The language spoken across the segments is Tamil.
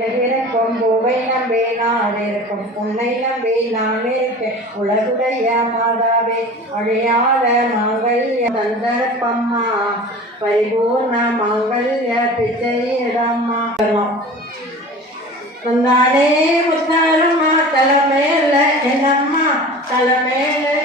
இருக்கும் பூவை நம்பே நான் இருக்கும் உன்னை நம்பி நான் இருக்கேன் உலகுடைய மாதாவே அழியாத மாங்கல்ய சந்தர்ப்பம்மா பரிபூர்ண மாங்கல்ய பிச்சையிடம்மா. வந்தானே முத்தாரம்மா தலைமையில என்னம்மா தலைமையில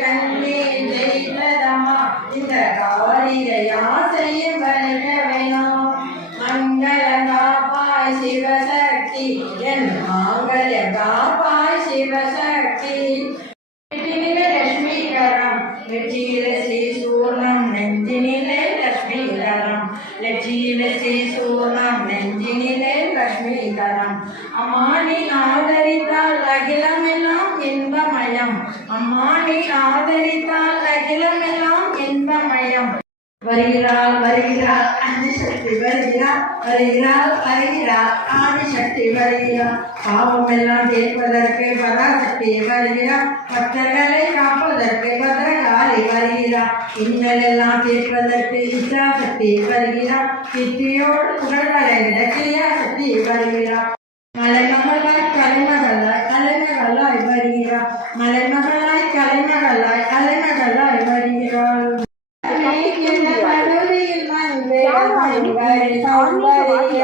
கண்ணி ஜெயித்ததம்மா இந்த காரிய யாசையும் வருக வேணும். மங்கள காப்பாய் சிவசக்தி என் மாங்கல்ய காப்பாய் சிவசக்தி. நெஞ்சினிலே லட்சுமிகரம் நெற்றியில ஸ்ரீ சூர்ணம் நெஞ்சினிலே லட்சுமிகரம். நெற்றியில ஸ்ரீ சூர்ணம் நெஞ்சினிலே லட்சுமிகரம். அம்மா நீ அகிலமெல்லாம் இன்பமயம் ஆணி ஆதரித்தால் அகிலம் எல்லாம் இன்பமயம். வருகிறாள் வருகிறாள் ஆதிசக்தி வருகிறாள் வருகிறாள் வருகிறாள் ஆதிசக்தி வருகிறாள். பாவம் எல்லாம் கேட்பதற்கு பராசக்தி வருகிறாள். பக்தர்களை காப்பதற்கு பத்ரகாளி வருகிறாள். இன்னல் எல்லாம் கேட்பதற்கு இச்சாசக்தி வருகிறாள். சித்தியோடு புகழ்களை விட சக்தி வருகிறாள். மலைமகளாய் கலைமகளாய் கலைமகளாய் வருகிறாள். மலைமகளாய் கலைமகளாய் கலைமகளாய் வருகிறாள். நடுவில் வந்து மங்கை சௌந்தரியே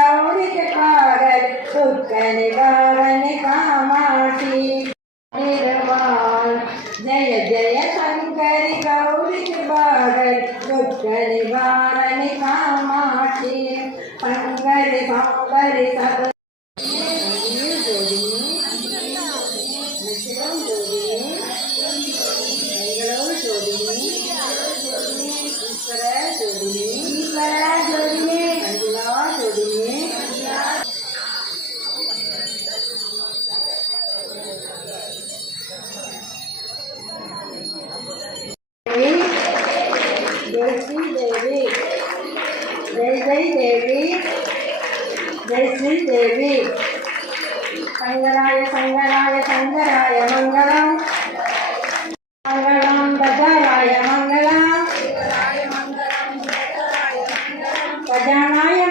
கங்கணமாடிய கலைமுக சங்கரி கௌரி पुत्रनि वारनि जोड़ी శ్రీదేవి జై జై దేవి జై శ్రీదేవి సంగరాయ సంగరాయ సంగరాయ మంగళం. మంగళం గజాయ మంగళం. గజానాయ